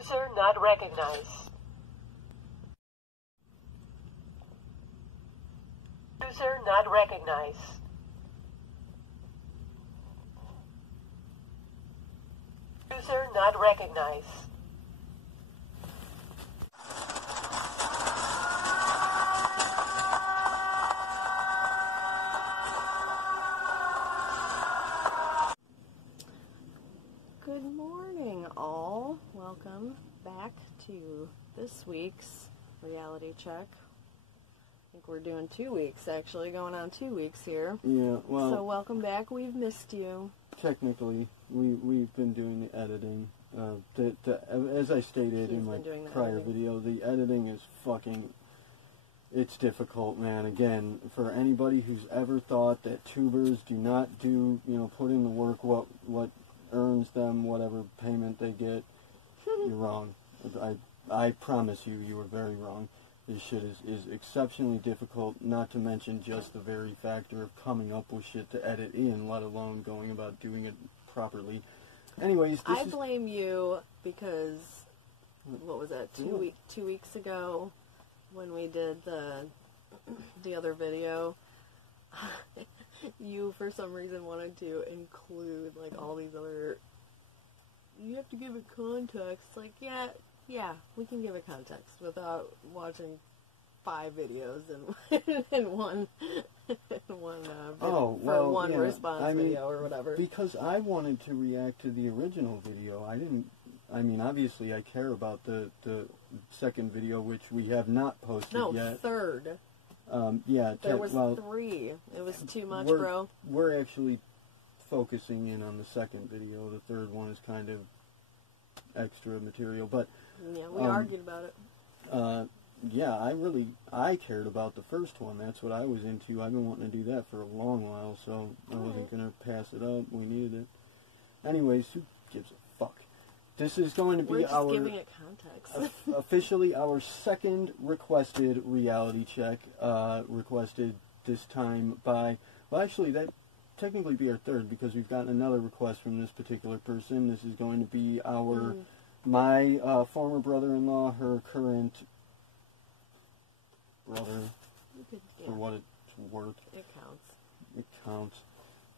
User not recognized. User not recognized. User not recognized. Good morning, all. Welcome back to this week's reality check. I think we're doing 2 weeks, actually, going on 2 weeks here. Yeah, well... So welcome back. We've missed you. Technically, we've been doing the editing. As I stated in my prior video, the editing is fucking... It's difficult, man. Again, for anybody who's ever thought that tubers do not do, put in the work what earns them whatever payment they get, you're wrong. I promise you were very wrong. This shit is exceptionally difficult, not to mention just the very factor of coming up with shit to edit in, let alone going about doing it properly. Anyways, I blame you because, what was that, 2 weeks ago when we did the other video, you for some reason wanted to include like all these other, you have to give it context. Like, yeah, we can give it context without watching 5 videos in one one response video or whatever. Because I wanted to react to the original video. Obviously I care about the second video, which we have not posted yet. No, third. Yeah. There was 3. It was too much, bro. We're actually focusing in on the second video. The third one is kind of extra material, but... Yeah, we argued about it. Yeah, I cared about the first one. That's what I was into. I've been wanting to do that for a long while, so I wasn't going to pass it up. We needed it. Anyways, who gives a fuck? This is going to be We're just giving it context. Officially our second requested reality check, requested this time by, well, actually, that technically be our third, because we've gotten another request from this particular person. This is going to be my former brother-in-law, her current brother, for what it's worth. It counts. It counts.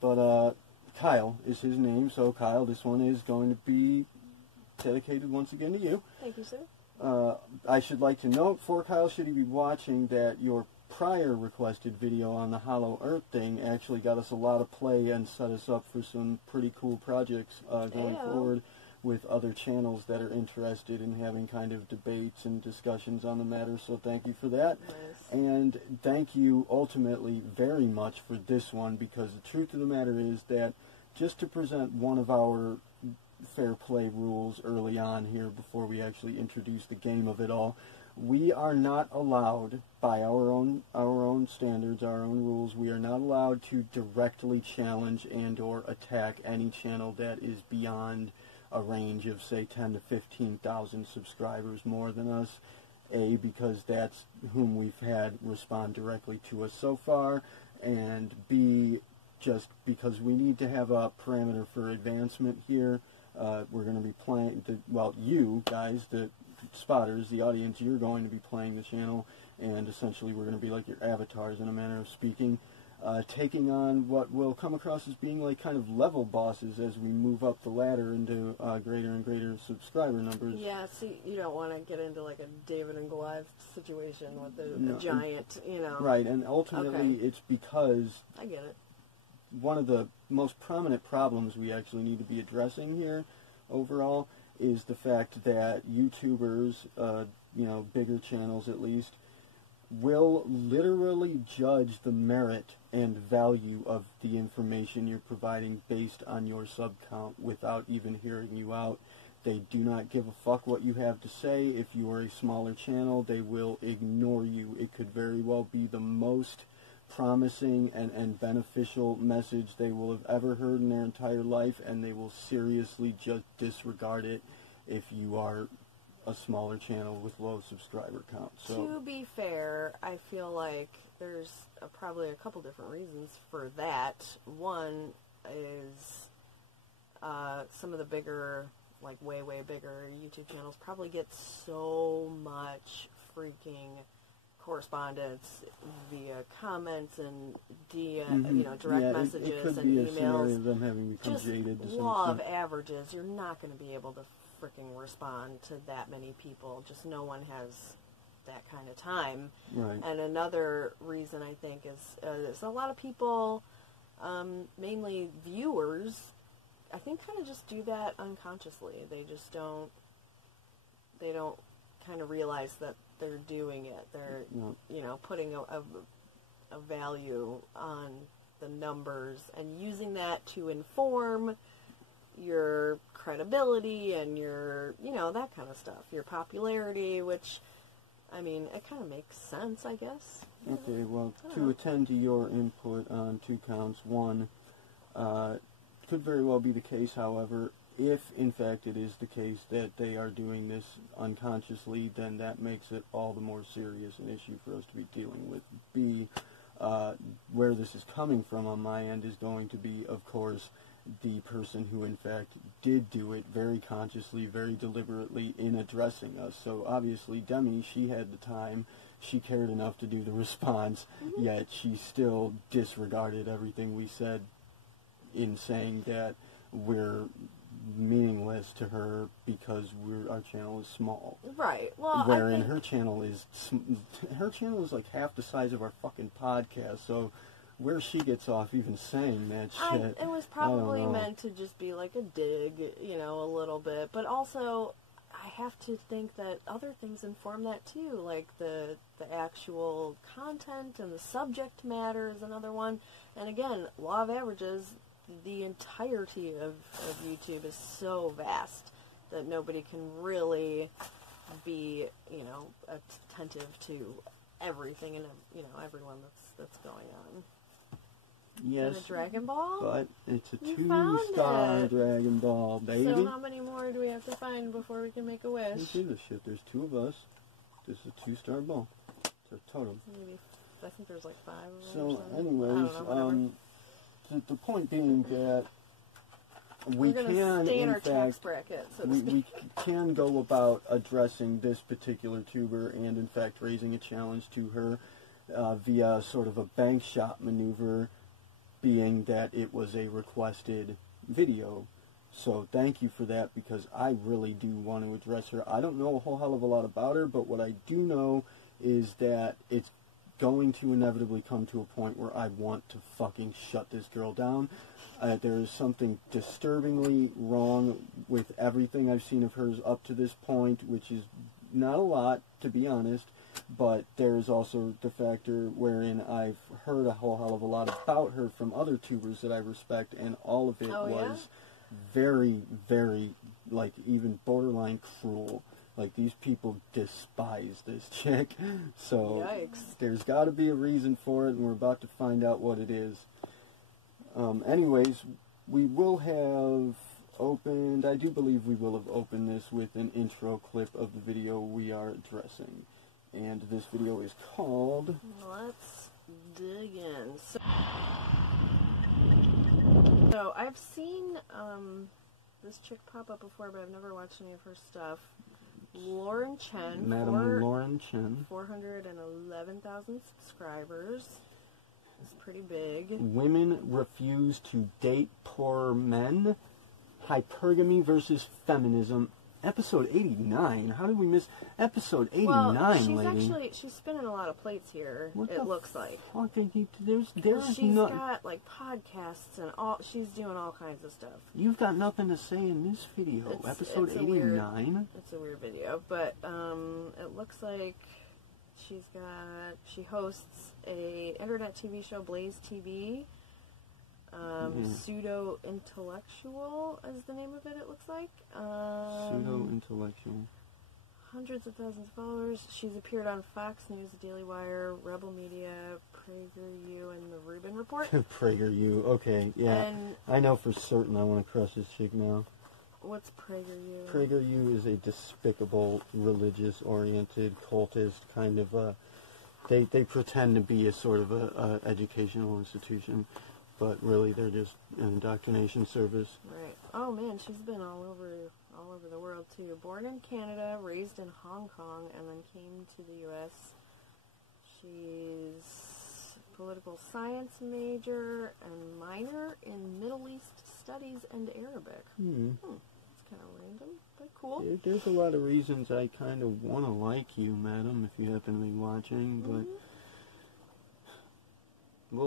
But Kyle is his name, so Kyle, this one is going to be dedicated once again to you. Thank you, sir. I should like to note for Kyle, should he be watching, that your prior requested video on the Hollow Earth thing actually got us a lot of play and set us up for some pretty cool projects going forward with other channels that are interested in having kind of debates and discussions on the matter, so thank you for that. Nice. And thank you ultimately very much for this one, because the truth of the matter is that just to present one of our fair play rules early on here before we actually introduce the game of it all, we are not allowed, by our own standards, our own rules, we are not allowed to directly challenge and or attack any channel that is beyond a range of, say, 10 to 15,000 subscribers more than us. A, because that's whom we've had respond directly to us so far, and B, just because we need to have a parameter for advancement here. We're going to be playing, you guys, the spotters, the audience, you're going to be playing the channel, and essentially we're going to be like your avatars in a manner of speaking. Taking on what will come across as being like kind of level bosses as we move up the ladder into greater and greater subscriber numbers. Yeah, see, you don't want to get into like a David and Goliath situation with a giant, Right, and ultimately it's because... I get it. One of the most prominent problems we actually need to be addressing here overall is the fact that YouTubers, bigger channels at least, will literally judge the merit and value of the information you're providing based on your sub count without even hearing you out. They do not give a fuck what you have to say. If you are a smaller channel, they will ignore you. It could very well be the most promising and beneficial message they will have ever heard in their entire life, and they will seriously just disregard it if you are a smaller channel with low subscriber count. So, to be fair, I feel like there's probably a couple different reasons for that. One is some of the bigger like way, way bigger YouTube channels probably get so much freaking correspondence via comments and direct messages it could and be a scenario emails. of them having become Just jaded to some law of extent. averages, you're not going to be able to freaking respond to that many people. Just no one has that kind of time. Right. And another reason I think is a lot of people, mainly viewers, I think kind of just do that unconsciously. They just don't kind of realize that they're doing it. They're, putting a value on the numbers and using that to inform your credibility and your, that kind of stuff. Your popularity, which, I mean, it kind of makes sense, I guess. Okay, well, to attend to your input on 2 counts, 1, could very well be the case, however, if in fact it is the case that they are doing this unconsciously, then that makes it all the more serious an issue for us to be dealing with. B, where this is coming from on my end is going to be, of course, the person who in fact did do it very consciously, very deliberately in addressing us. So obviously Demi, she had the time, she cared enough to do the response, yet she still disregarded everything we said in saying that we're meaningless to her because our channel is small. Right. Well, wherein her channel is like half the size of our fucking podcast. So where she gets off even saying that shit, it was probably meant to just be like a dig, a little bit. But also, I have to think that other things inform that too, like the actual content and the subject matter is another one. And again, law of averages. The entirety of YouTube is so vast that nobody can really be, attentive to everything and, everyone that's going on. Yes, and a Dragon Ball? But it's a You 2-star Dragon Ball, baby. So how many more do we have to find before we can make a wish? Let's do this shit. There's 2 of us. This is a 2-star ball. It's our totem. Maybe, I think there's like 5 of them. So, or anyways, the point being that we can, stay in our in tax fact, bracket, so to we speak. can go about addressing this particular tuber and, in fact, raising a challenge to her via sort of a bank shot maneuver, being that it was a requested video. So thank you for that, because I really do want to address her. I don't know a whole hell of a lot about her, but what I do know is that it's going to inevitably come to a point where I want to fucking shut this girl down. There is something disturbingly wrong with everything I've seen of hers up to this point, which is not a lot, to be honest, but there's also the factor wherein I've heard a whole hell of a lot about her from other tubers that I respect, and all of it was very, very, like, even borderline cruel. Like, these people despise this chick. So, Yikes. There's got to be a reason for it, and we're about to find out what it is. Anyways, we will have opened, I do believe we will have opened this with an intro clip of the video we are addressing. And this video is called... Let's dig in. So I've seen this chick pop up before, but I've never watched any of her stuff. Lauren Chen. Madam Lauren Chen. 411,000 subscribers. It's pretty big. Women refuse to date poor men. Hypergamy versus Feminism. Episode 89. How did we miss episode 89, lady? She's spinning a lot of plates here. It looks like. There's she's got like podcasts and all. She's doing all kinds of stuff. You've got nothing to say in this video. Episode 89. It's a weird video, but it looks like she hosts a internet TV show, Blaze TV. Pseudo-intellectual is the name of it, looks like. Pseudo-intellectual. Hundreds of thousands of followers. She's appeared on Fox News, Daily Wire, Rebel Media, PragerU, and The Rubin Report. PragerU, okay, yeah. And I know for certain I want to crush this chick now. What's PragerU? PragerU is a despicable, religious-oriented, cultist kind of, they pretend to be a sort of a educational institution. but really they're just an indoctrination service. Right. Oh man, she's been all over the world too. Born in Canada, raised in Hong Kong, and then came to the U.S. She's a political science major and minor in Middle East studies and Arabic. It's kind of random, but cool. There's a lot of reasons I kind of want to like you, madam, if you happen to be watching, but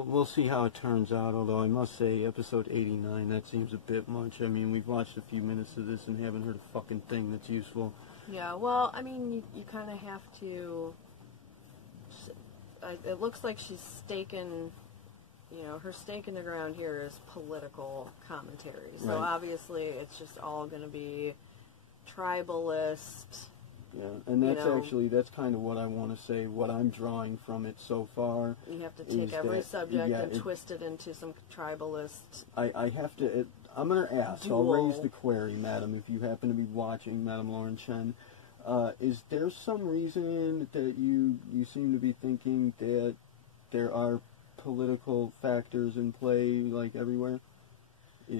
we'll see how it turns out, although I must say, episode 89, that seems a bit much. I mean, we've watched a few minutes of this and haven't heard a fucking thing that's useful. Yeah, well, I mean, you kind of have to... It looks like she's staking... her stake in the ground here is political commentary. So obviously it's just all going to be tribalist. Yeah, and that's kind of what I want to say. What I'm drawing from it so far. You have to take every subject and twist it into some tribalist. I have to. I'm going to ask. Duel. I'll raise the query, madam, if you happen to be watching, Madam Lauren Chen. Is there some reason that you seem to be thinking that there are political factors in play, like everywhere?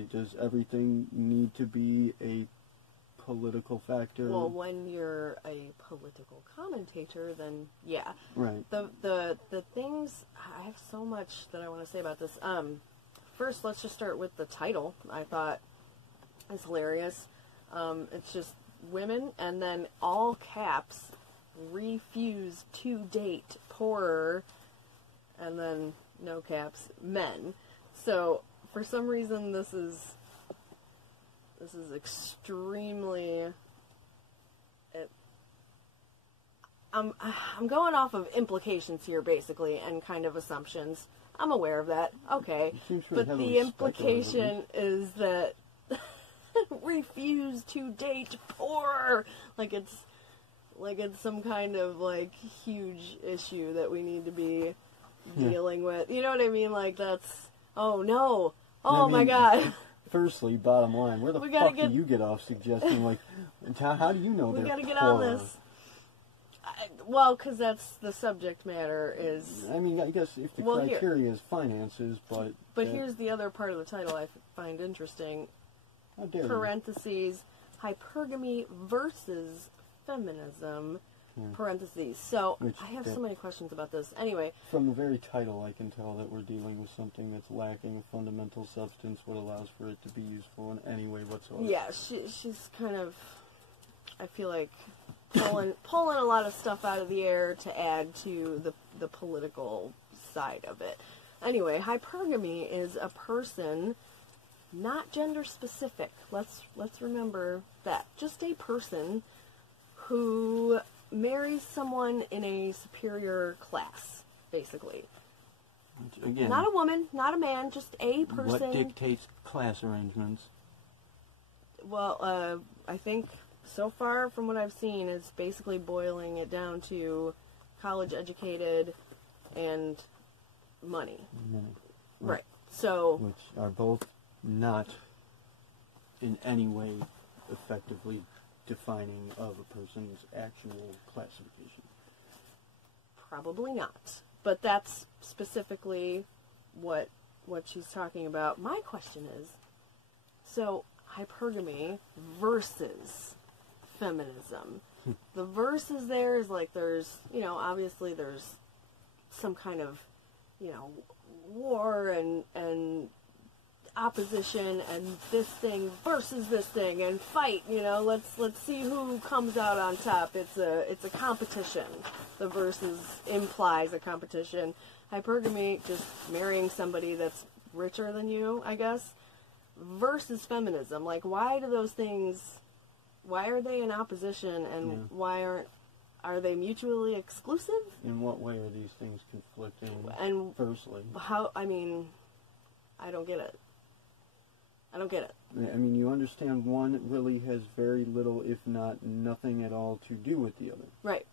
Does everything need to be a political factor? Well, when you're a political commentator, then yeah. Right. The things, I have so much that I want to say about this. First, let's just start with the title. I thought it's hilarious. It's just women, and then all caps, refuse to date poorer, and then no caps, men. So for some reason this is extremely... I'm going off of implications here, basically, and kind of assumptions. I'm aware of that. Okay. But the implication is that refuse to date poor. Like it's some kind of, like, huge issue that we need to be dealing with. You know what I mean? Like, that's... Oh, no. Oh, my God. Firstly, bottom line, where the fuck do you get off suggesting, like, how do you know they're poor? We gotta get on this. Well, because that's the subject matter is... I mean, I guess if the criteria is finances, but... But here's the other part of the title I find interesting. How dare parentheses, hypergamy versus feminism, parentheses. So, I have so many questions about this. Anyway. From the very title, I can tell that we're dealing with something that's lacking a fundamental substance, what allows for it to be useful in any way whatsoever. Yeah, she's kind of, I feel like, pulling a lot of stuff out of the air to add to the political side of it. Anyway, hypergamy is a person, not gender specific. Let's remember that. Just a person who marries someone in a superior class, basically. Again, not a woman, not a man, just a person. What dictates class arrangements? Well, I think so far from what I've seen, it's basically boiling it down to college educated and money. Right. So, which are both not in any way effectively defining of a person's actual classification. Probably not. But that's specifically what she's talking about. My question is, so hypergamy versus feminism. The versus there is like there's, obviously there's some kind of, war and opposition and this thing versus this thing and fight, let's see who comes out on top. It's a competition. The versus implies a competition. Hypergamy, just marrying somebody that's richer than you, I guess, versus feminism. Like, why do those things, why are they in opposition and why are they mutually exclusive? In what way are these things conflicting? And firstly, I don't get it. I don't get it. I mean, you understand one really has very little, if not nothing at all, to do with the other. Right.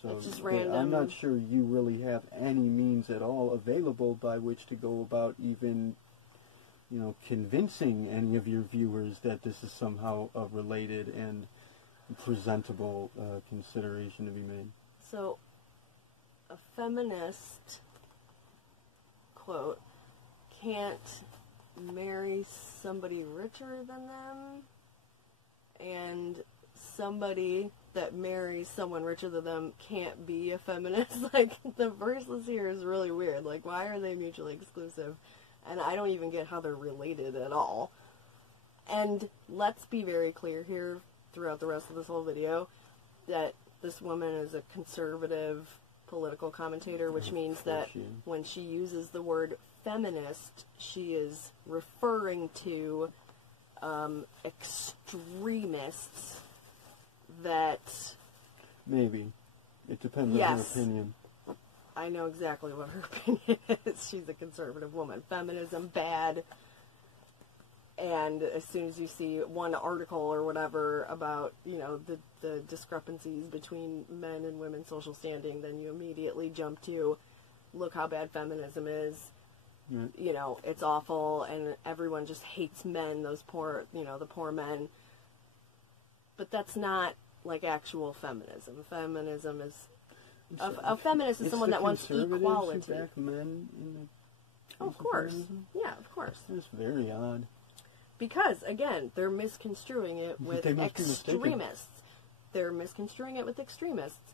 So it's just random. I'm not sure you really have any means at all available by which to go about even, convincing any of your viewers that this is somehow a related and presentable consideration to be made. So, a feminist, quote, can't marry somebody richer than them, and somebody that marries someone richer than them can't be a feminist. Like, the verses here is really weird. Like, why are they mutually exclusive? And I don't even get how they're related at all. And let's be very clear here throughout the rest of this whole video that this woman is a conservative political commentator, which means that when she uses the word feminist, she is referring to extremists that... Maybe. It depends on her opinion. I know exactly what her opinion is. She's a conservative woman. Feminism, bad. And as soon as you see one article or whatever about, you know, the discrepancies between men and women's social standing, then you immediately jump to, look how bad feminism is. Right. You know, it's awful, and everyone just hates men, those poor, you know, the poor men. But that's not, like, actual feminism. Feminism is... A feminist is someone that wants equality. Who back men in the of course. feminism? Yeah, of course. That's very odd. Because, again, they're misconstruing it with They must be mistaken. extremists. They're misconstruing it with extremists.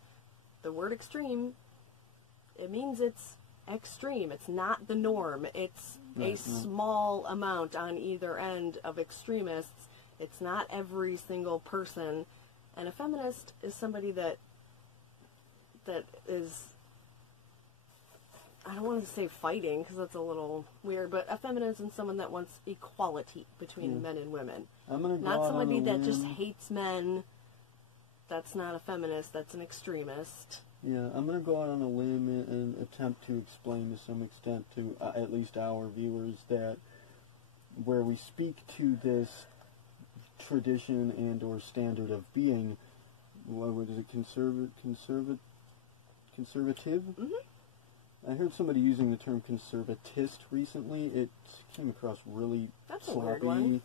The word extreme, it means it's extreme. It's not the norm. It's a small amount on either end of extremists. It's not every single person. And a feminist is somebody that is, I don't want to say fighting, because that's a little weird, but a feminist is someone that wants equality between men and women. I'm gonna go Not somebody that limb. just hates men. That's not a feminist, that's an extremist. Yeah, I'm going to go out on a limb and attempt to explain to some extent to at least our viewers that where we speak to this tradition and or standard of being, what is it, conservative? Mm-hmm. I heard somebody using the term conservatist recently. It came across really That's a sloppy. weird one.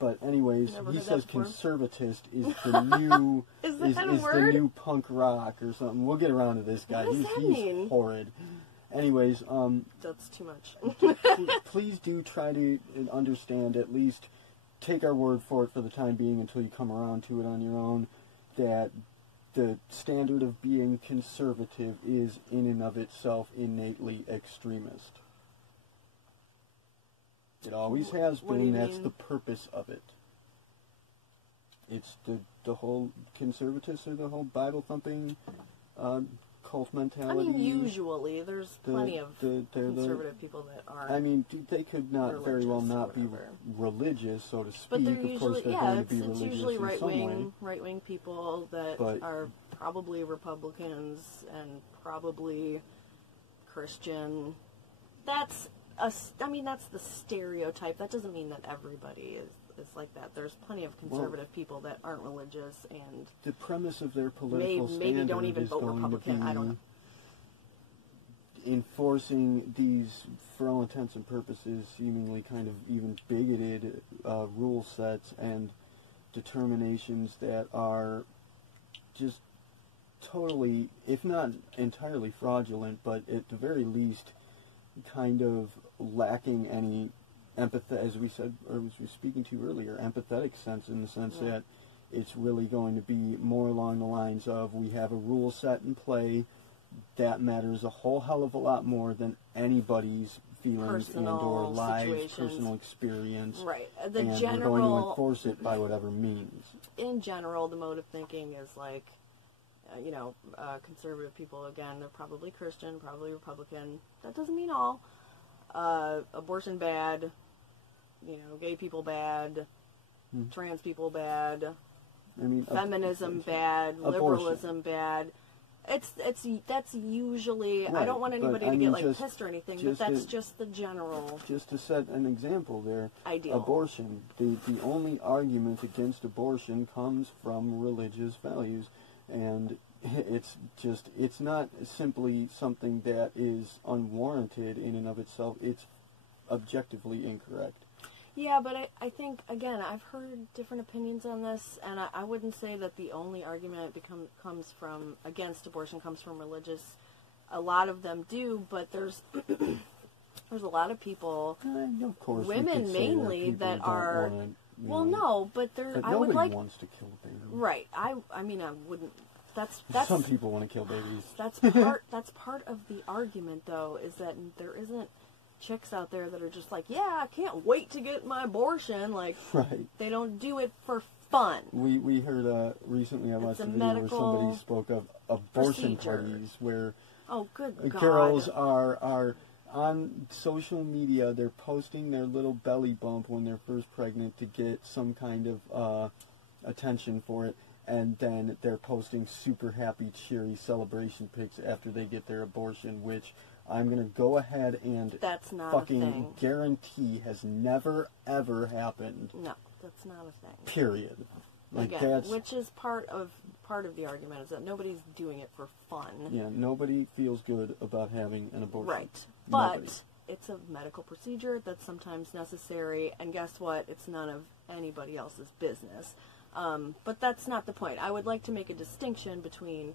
But anyways, Never he heard that says before. conservatist is the new Is that a the word? new punk rock or something. We'll get around to this guy. What does that He's mean? horrid. Anyways, That's too much. please do try to understand, at least take our word for it for the time being until you come around to it on your own, that the standard of being conservative is in and of itself innately extremist. It always has What do been. you That's mean? the purpose of it. It's the whole conservatists or the whole Bible thumping cult I mentality. mean, usually, there's plenty of conservative people that are. I mean, they could not very well religious or not be whatever. religious, so to speak. But they're of usually, course, they're yeah, going it's to be religious usually in some way. right-wing people that But- are probably Republicans and probably Christian. That's that's the stereotype. That doesn't mean that everybody is like that. There's plenty of conservative people that aren't religious and The premise of their political maybe don't standard even is vote going Republican. to be I don't know. enforcing these, for all intents and purposes, seemingly kind of even bigoted rule sets and determinations that are just totally, if not entirely fraudulent, but at the very least kind of lacking any empathy, as we said, or as we were speaking to earlier, empathetic sense, in the sense that it's really going to be more along the lines of, we have a rule set in play that matters a whole hell of a lot more than anybody's feelings and or lives, situations. personal experience. Right. And we're going to enforce it by whatever means. In general, the mode of thinking is like, conservative people, again, they're probably Christian, probably Republican. That doesn't mean all. Abortion bad, gay people bad, trans people bad, I mean, feminism bad, abortion. Liberalism bad. That's usually, Right, I don't want but anybody I to mean, get just- pissed or anything, but just that's to- just the general Just to set an example there, ideal. abortion, the only argument against abortion comes from religious values, and it's not simply something that is unwarranted in and of itself, it's objectively incorrect. Yeah, but I think, again, I've heard different opinions on this, and I wouldn't say that the only argument comes from, against abortion comes from religious. A lot of them do, but there's there's a lot of people, of course, women mainly, that are... Well, no, but I would nobody wants to kill a baby. Right. I mean, I wouldn't... That's Some people want to kill babies. That's part of the argument, though, is that there isn't chicks out there that are just like, yeah, I can't wait to get my abortion. Like, right. They don't do it for fun. We heard recently, I watched a video where somebody spoke of abortion parties where good God. girls are on social media. They're posting their little belly bump when they're first pregnant to get some kind of attention for it. And then they're posting super happy, cheery celebration pics after they get their abortion, which I'm going to go ahead and that's not fucking a thing. Guarantee has never, ever happened. No, that's not a thing. Period. Like again, that's, which is part of the argument, is that nobody's doing it for fun. Yeah, nobody feels good about having an abortion. Right. But nobody. It's a medical procedure that's sometimes necessary, and guess what? It's none of anybody else's business. But that's not the point. I would like to make a distinction between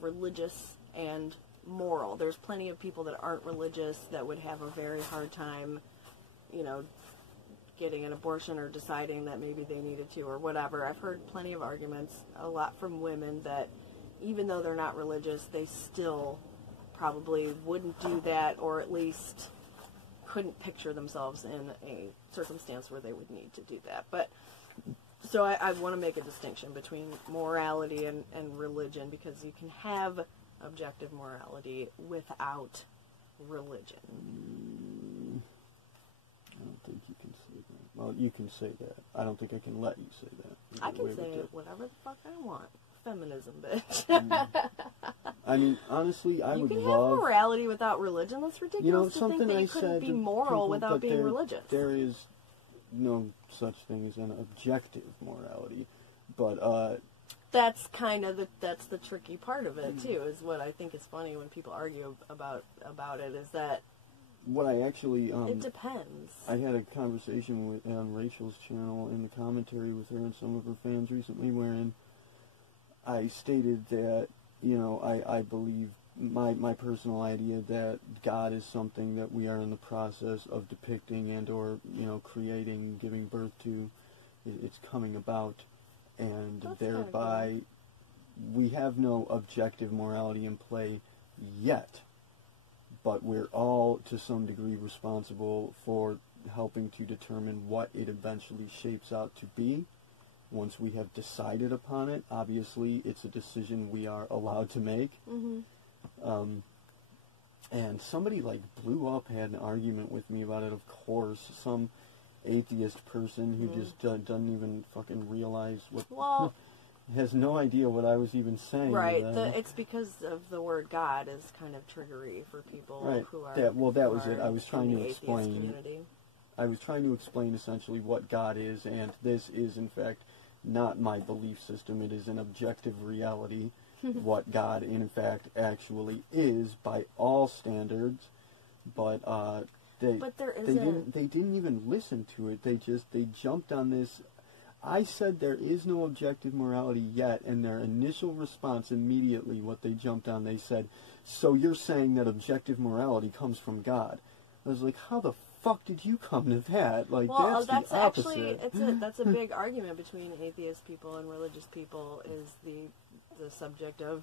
religious and moral. There's plenty of people that aren't religious that would have a very hard time, getting an abortion or deciding that maybe they needed to or whatever. I've heard plenty of arguments, a lot from women, that even though they're not religious, they still probably wouldn't do that, or at least couldn't picture themselves in a circumstance where they would need to do that. But so I want to make a distinction between morality and religion, because you can have objective morality without religion. I don't think you can say that. Well, you can say that. I don't think I can let you say that. I can say whatever the fuck I want. Feminism, bitch. I mean, honestly, I would love... You can have morality without religion. That's ridiculous to think that you couldn't be moral without being religious. There is no such thing as an objective morality, but that's kind of that's the tricky part of it too. Is what I think is funny when people argue about it, is that what I actually it depends. I had a conversation on Rachel's channel in the commentary with her and some of her fans recently, wherein I stated that I believe my personal idea that God is something that we are in the process of depicting and or creating, giving birth to. It's coming about, and that's thereby we have no objective morality in play yet, but we're all to some degree responsible for helping to determine what it eventually shapes out to be. Once we have decided upon it, obviously it's a decision we are allowed to make. Mm-hmm. And somebody blew up, had an argument with me about it. Of course, some atheist person who just doesn't even fucking realize what, has no idea what I was even saying. Right. It's because of the word God is kind of triggery for people who are. That was it. I was trying to explain. I was trying to explain essentially what God is, and this is in fact not my belief system. It is an objective reality. What God, in fact, actually is by all standards, but they didn't even listen to it. They jumped on this. I said there is no objective morality yet, and their initial response immediately, what they jumped on, they said, "So you're saying that objective morality comes from God?" I was like, "How the fuck did you come to that?" That's the opposite. Actually that's a big argument between atheist people and religious people, is the subject of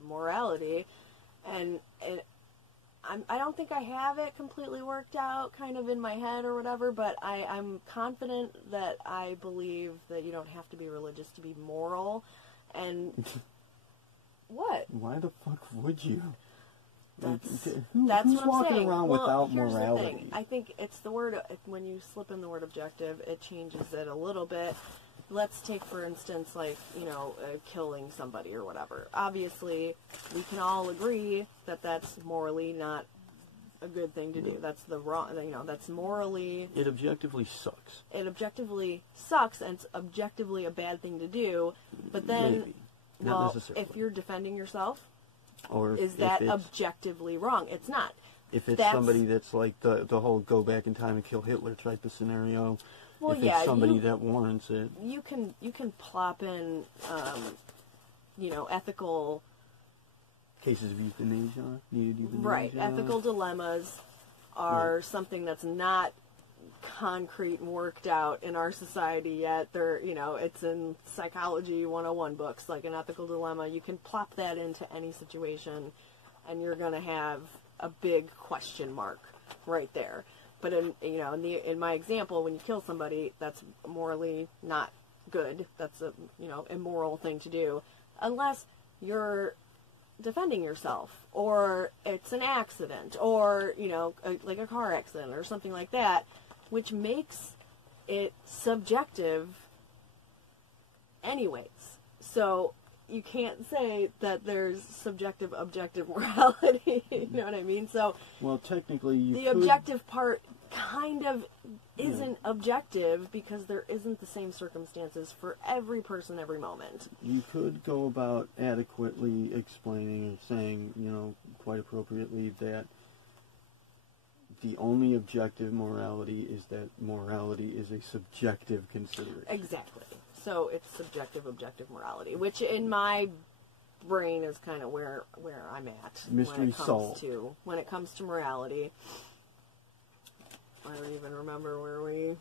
morality, and I don't think I have it completely worked out kind of in my head or whatever, but I'm confident that I believe that you don't have to be religious to be moral. And what? Why the fuck would you? That's who's what I'm walking saying. around without here's morality? The thing. I think it's the word, when you slip in the word objective, it changes it a little bit. Let's take, for instance, killing somebody or whatever. Obviously, we can all agree that that's morally not a good thing to do. That's the wrong, that's morally... It objectively sucks. It objectively sucks, and it's objectively a bad thing to do. But then, if you're defending yourself, or is that objectively wrong? It's not. If it's somebody that's like the whole go back in time and kill Hitler type of scenario... Well, if it's somebody that warrants it. You can plop in, ethical... Cases of euthanasia, needed euthanasia. Right, ethical dilemmas, are something that's not concrete and worked out in our society yet. They're, it's in psychology 101 books, like an ethical dilemma. You can plop that into any situation and you're going to have a big question mark right there. But in my example, when you kill somebody, that's morally not good. That's a, immoral thing to do, unless you're defending yourself, or it's an accident, or, like a car accident or something like that, which makes it subjective anyways. So you can't say that there's subjective, objective morality. You know what I mean? So, well, technically, the objective part kind of isn't objective because there isn't the same circumstances for every person every moment. You could go about adequately explaining or saying, quite appropriately, that the only objective morality is that morality is a subjective consideration. Exactly. So it's subjective, objective morality, which in my brain is kind of where I'm at. Mystery solved. When it comes to morality. I don't even remember where we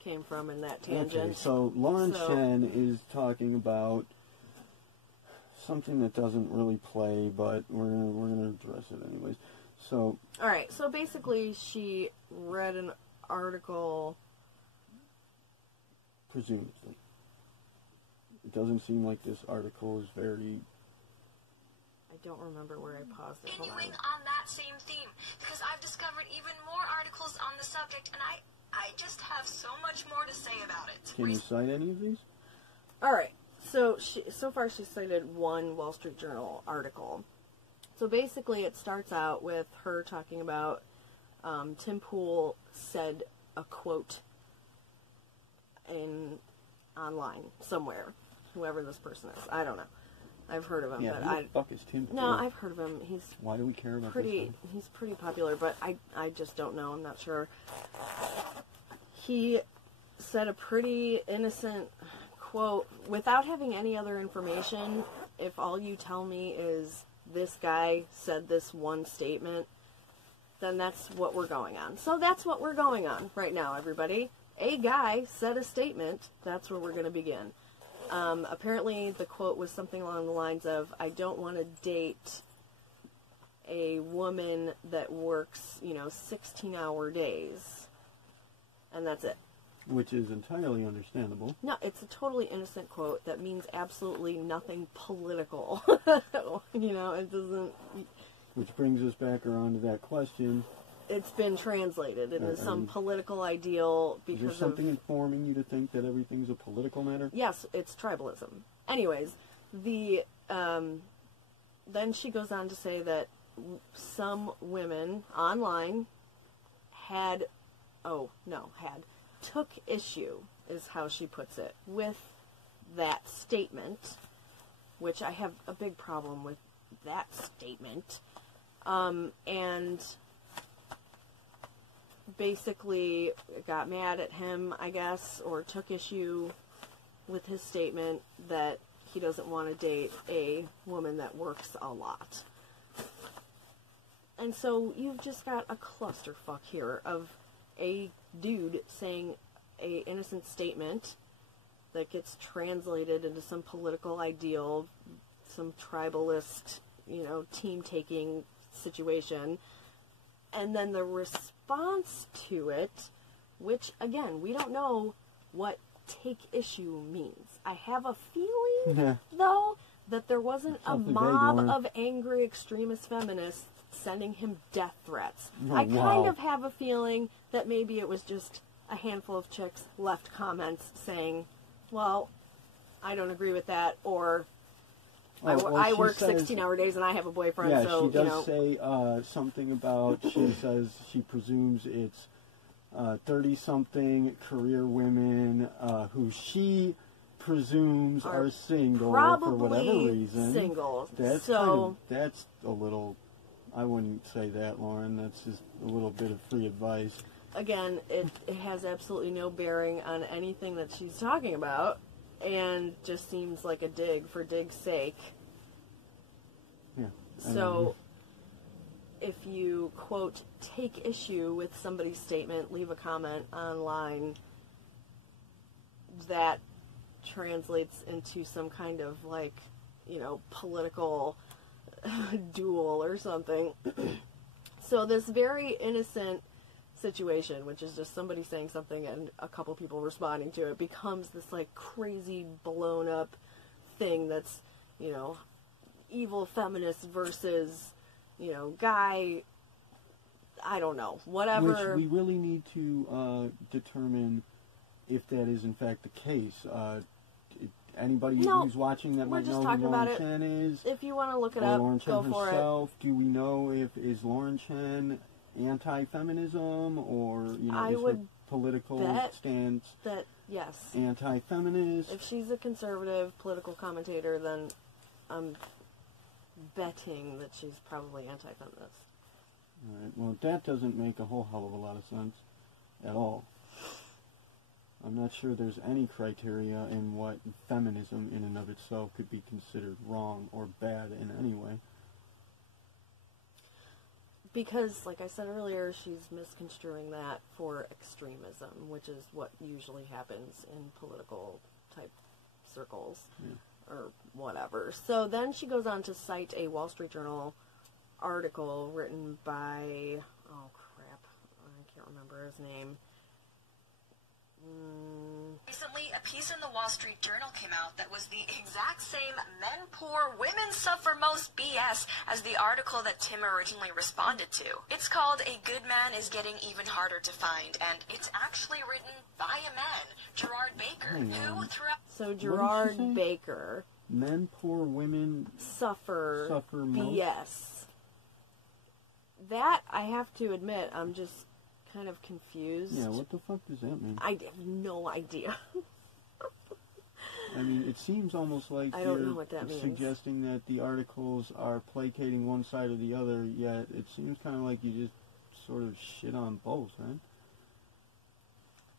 came from in that tangent. Okay, so Lauren Chen is talking about something that doesn't really play, but we're gonna address it anyways. So, all right. So basically, she read an article. Presumably, it doesn't seem like this article is very. I don't remember where I paused it. Continuing on that same theme, because I've discovered even more articles on the subject, and I just have so much more to say about it. Can you cite any of these? All right. So so far she cited one Wall Street Journal article. So basically it starts out with her talking about Tim Pool said a quote online somewhere. Whoever this person is. I don't know. I've heard of him, yeah, but who the fuck is Tim Pool? No, I've heard of him. Why do we care about this guy? He's pretty popular, but I just don't know. I'm not sure. He said a pretty innocent quote without having any other information. If all you tell me is this guy said this one statement, then that's what we're going on. So that's what we're going on right now, everybody. A guy said a statement. That's where we're going to begin. Apparently the quote was something along the lines of, I don't want to date a woman that works, 16-hour days. And that's it. Which is entirely understandable. No, it's a totally innocent quote that means absolutely nothing political. It doesn't... Which brings us back around to that question. It's been translated into some political ideal because is there something informing you to think that everything's a political matter? Yes, it's tribalism. Anyways, then she goes on to say that some women online took issue, is how she puts it, with that statement, which I have a big problem with that statement, and basically got mad at him, I guess, or took issue with his statement that he doesn't want to date a woman that works a lot. And so you've just got a clusterfuck here of a dude saying a innocent statement that gets translated into some political ideal, some tribalist, team-taking situation. And then the response to it, which, again, we don't know what take issue means. I have a feeling, though, that there wasn't a mob of angry extremist feminists sending him death threats. I kind of have a feeling that maybe it was just a handful of chicks left comments saying, well, I don't agree with that, or I work 16-hour days and I have a boyfriend, yeah, so, she does say something about, she says she presumes it's 30-something career women who she presumes are single for whatever reason. Single. That's that's a little, I wouldn't say that, Lauren. That's just a little bit of free advice. Again, it has absolutely no bearing on anything that she's talking about, and just seems like a dig for dig's sake. Yeah. So, if you, quote, take issue with somebody's statement, leave a comment online, that translates into some kind of, like, you know, political duel or something. So this very innocent situation, which is just somebody saying something and a couple people responding to it, becomes this, like, crazy blown up thing that's, you know, evil feminist versus, you know, guy, I don't know, whatever. Which we really need to determine if that is in fact the case. Anybody who's watching that might know who Lauren Chen is? If you want to look it or up, Lauren Chen go for herself. Do we know is Lauren Chen anti-feminism or, you know, is her political stance that yes, anti-feminist? If she's a conservative political commentator, then I'm betting that she's probably anti-feminist. All right. Well, that doesn't make a whole hell of a lot of sense at all. I'm not sure there's any criteria in what feminism in and of itself could be considered wrong or bad in any way. Because, like I said earlier, she's misconstruing that for extremism, which is what usually happens in political type circles, or whatever. So then she goes on to cite a Wall Street Journal article written by, oh crap, I can't remember his name. Recently, a piece in the Wall Street Journal came out that was the exact same men poor, women suffer most BS as the article that Tim originally responded to. It's called A Good Man is Getting Even Harder to Find, and it's actually written by a man, Gerard Baker, who throughout... So Gerard Baker... Men poor, women suffer most? BS. That, I have to admit, I'm just kind of confused. Yeah, what the fuck does that mean? I have no idea. I mean, it seems almost like you're suggesting that the articles are placating one side or the other, yet it seems kind of like you just sort of shit on both, right?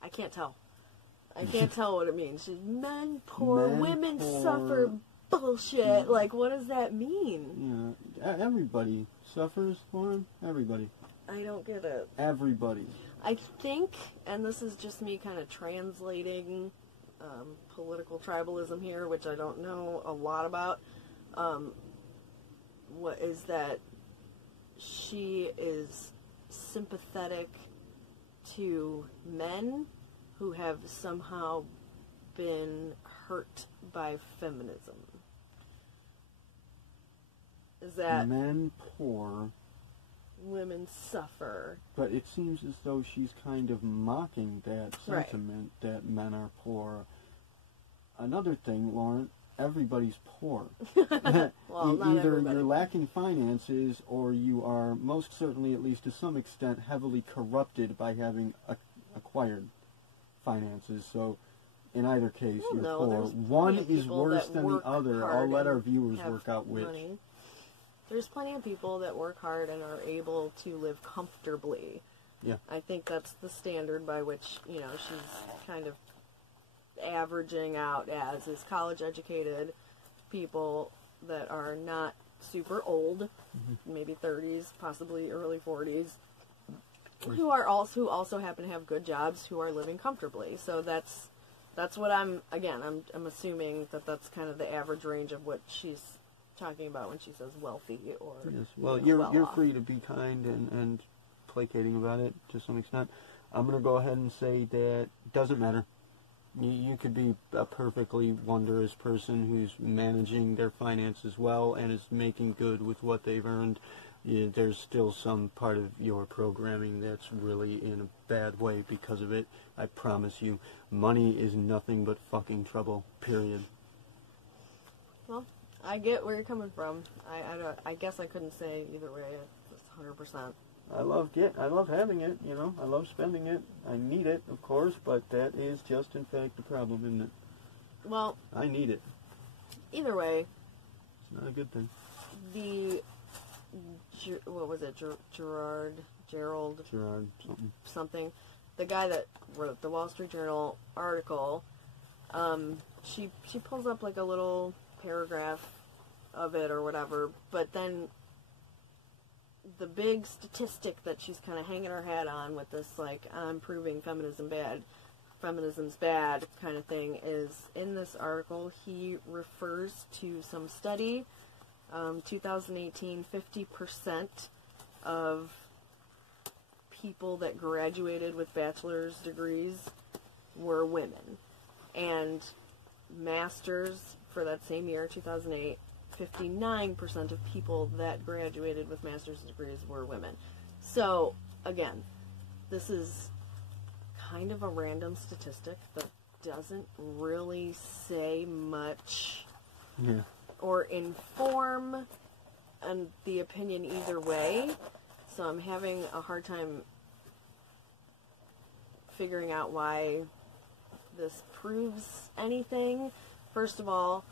I can't tell. I can't tell what it means. Men poor, women suffer bullshit. Like, what does that mean? Yeah, everybody suffers, Lauren. Everybody. I don't get it. Everybody. I think, and this is just me kind of translating political tribalism here, which I don't know a lot about, what is that she is sympathetic to men who have somehow been hurt by feminism. Is that... Men poor... women suffer. But it seems as though she's kind of mocking that sentiment that men are poor. Another thing, Lauren, everybody's poor. Well, either you're lacking finances or you are most certainly, at least to some extent, heavily corrupted by having acquired finances. So in either case, you're poor. One is worse than the other. I'll let our viewers work out which. Money. There's plenty of people that work hard and are able to live comfortably. Yeah. I think that's the standard by which, you know, she's kind of averaging out as is college-educated people that are not super old, maybe 30s, possibly early 40s, who also happen to have good jobs, who are living comfortably. So that's what I'm assuming that that's kind of the average range of what she's talking about when she says wealthy or well, you're free to be kind and placating about it to some extent. I'm going to go ahead and say that it doesn't matter. You could be a perfectly wondrous person who's managing their finances well and is making good with what they've earned. There's still some part of your programming that's really in a bad way because of it. I promise you, money is nothing but fucking trouble, period. Well, I get where you're coming from. I guess I couldn't say either way. It's 100%. I love having it, you know. I love spending it. I need it, of course, but that is just in fact the problem, isn't it? Well, I need it. Either way, it's not a good thing. What was it? Gerald something. The guy that wrote the Wall Street Journal article, she pulls up like a little paragraph of it or whatever, but then the big statistic that she's kind of hanging her hat on with this, like, I'm proving feminism's bad kind of thing is, in this article, he refers to some study, 2018, 50% of people that graduated with bachelor's degrees were women. And masters, for that same year, 2008, 59% of people that graduated with master's degrees were women. So, again, this is kind of a random statistic that doesn't really say much or inform the opinion either way. So I'm having a hard time figuring out why this proves anything. First of all,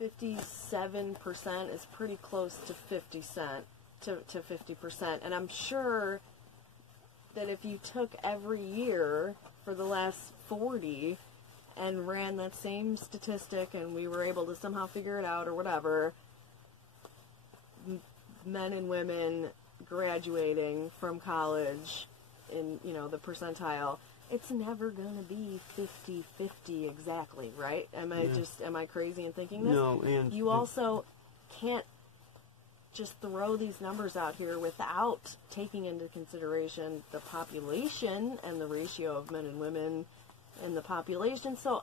57% is pretty close to 50%, and I'm sure that if you took every year for the last 40 and ran that same statistic and we were able to somehow figure it out or whatever, men and women graduating from college in, you know, the percentile, it's never going to be 50-50 exactly, right? Am I crazy in thinking this? No, and you also can't just throw these numbers out here without taking into consideration the population and the ratio of men and women in the population. So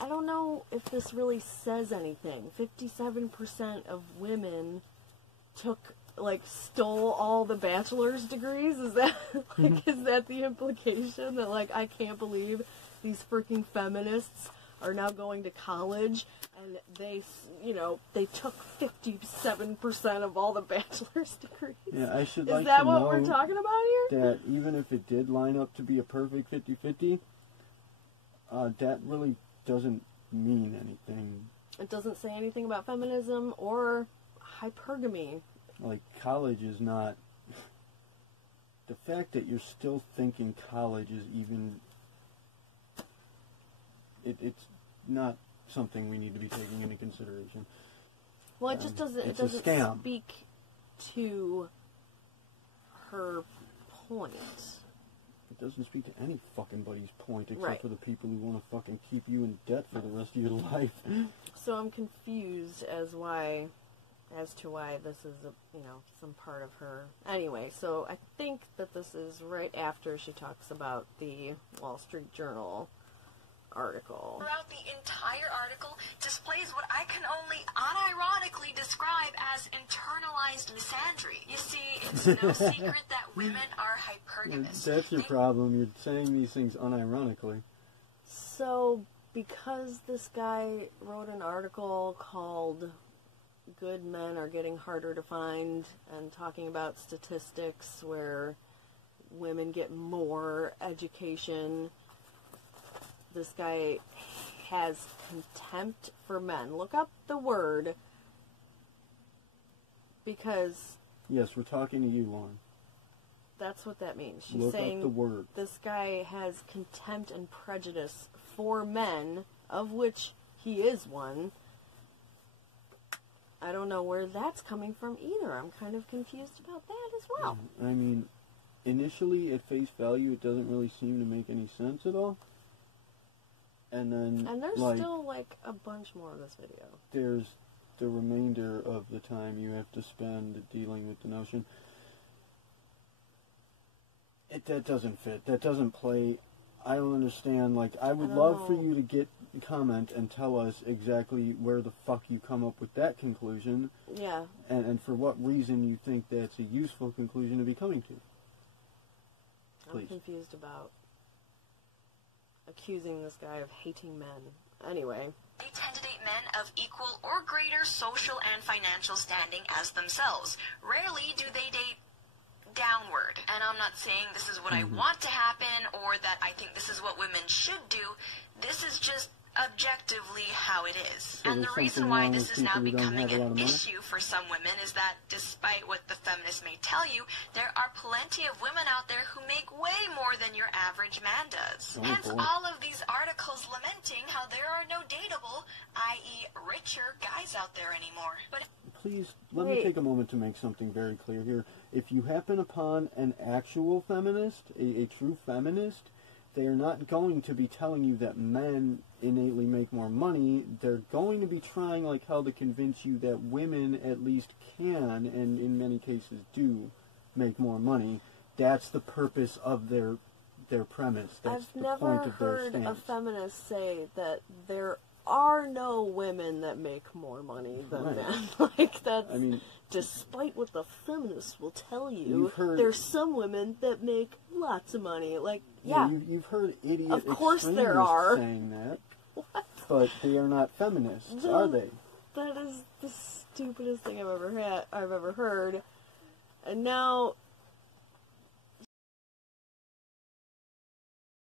I don't know if this really says anything. 57% of women stole all the bachelor's degrees. Is that is that the implication? That, like, I can't believe these freaking feminists are now going to college and they took 57% of all the bachelor's degrees. Yeah, I should Is that what we're talking about here? That even if it did line up to be a perfect 50-50, that really doesn't mean anything. It doesn't say anything about feminism or hypergamy. Like, college is not... The fact that you're still thinking college is even... It's not something we need to be taking into consideration. Well, it just doesn't... It's it doesn't a scam. Speak to her point. It doesn't speak to any fucking body's point except Right. for the people who want to fucking keep you in debt for the rest of your life. So I'm confused as to why this is some part of her. Anyway, so I think that this is right after she talks about the Wall Street Journal article. Throughout the entire article displays what I can only unironically describe as internalized misandry. You see, it's no secret that women are hypergamous. That's your problem. You're saying these things unironically. So, because this guy wrote an article called Good Men Are Getting Harder to Find, and talking about statistics where women get more education, this guy has contempt for men. Look up the word, because... Yes, we're talking to you, Lauren. That's what that means. She's Look saying up the word. This guy has contempt and prejudice for men, of which he is one. I don't know where that's coming from either. I'm kind of confused about that as well. I mean, initially, at face value, it doesn't really seem to make any sense at all. And then, And there's still, a bunch more of this video. There's the remainder of the time you have to spend dealing with the notion. That doesn't fit. That doesn't play. I don't understand. I would love for you to comment and tell us exactly where the fuck you come up with that conclusion. Yeah. And for what reason you think that's a useful conclusion to be coming to. Please. I'm confused about accusing this guy of hating men. Anyway. They tend to date men of equal or greater social and financial standing as themselves. Rarely do they date downward. And I'm not saying this is what I want to happen or that I think this is what women should do. This is just objectively how it is. So and the there's reason something why wrong this with is now people who don't becoming have a lot an of money? issue for some women is that despite what the feminists may tell you, there are plenty of women out there who make way more than your average man does. Oh, Hence boy. all of these articles lamenting how there are no dateable, i.e. richer guys out there anymore. But please, let me Wait. take a moment to make something very clear here. If you happen upon an actual feminist, a true feminist, they are not going to be telling you that men innately make more money. They're going to be trying like hell to convince you that women at least can, and in many cases do, make more money. That's the purpose of their premise. That's I've the never point of their heard a stance. feminist say that there are no women that make more money than Right. men. Like, that's, I mean, despite what the feminists will tell you, You've heard- there's some women that make lots of money. Like, yeah, you've heard idiot Of course there extremists are. saying that, but they are not feminists, are they? that is the stupidest thing I've ever heard. And now